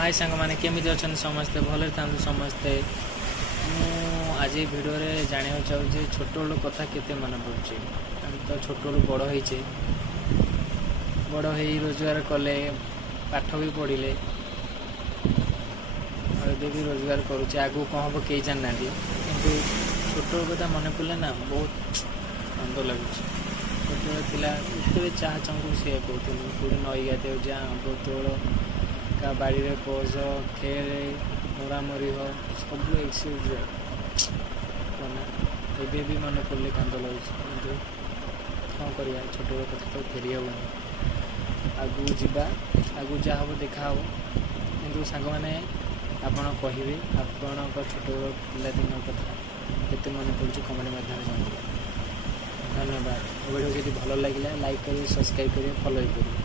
हाय सांग मैंने केमी अच्छा समस्ते भले था समस्ते आज भिडियो जाना चाहूँ छोट बड़ कथा केते मन पड़े तो छोट बड़ बड़ हो रोजगार कले पाठ भी पढ़ले भी रोजगार करुचे आगू कौन हम कई जानना कि छोट कथा मन पड़े ना बहुत आनंद लगे छोट पे चाह चाहूँ सी कहूँ पूरी नई गाते जा आंब तोड़ का बाड़ी रे पौज खेले मरामरी हो सब एक्सपीरियंस एबे भी मन पड़े कांद लगे कौन कर छोट बड़ कथा तो फेरी हेनी आगू जावा आगू जहाँ हम देखा हम कि सांग मैंने आपड़ कहे आपण छोट बड़ पिलादिन कथा केते मन पड़े कमेंट माध्यम धन्यवाद वीडियो यदि भल लगे लाइक करेंगे सब्सक्राइब करेंगे फॉलो करेंगे।